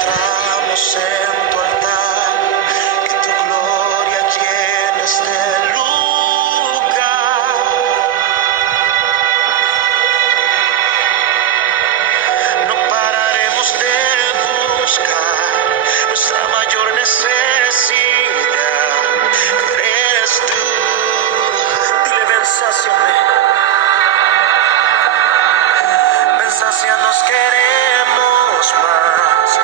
postramos en tu altar, que tu gloria llene este lugar. No pararemos de buscar nuestra mayor necesidad, eres tú. Dile, ven, sáciame. Ven, sácianos, queremos más.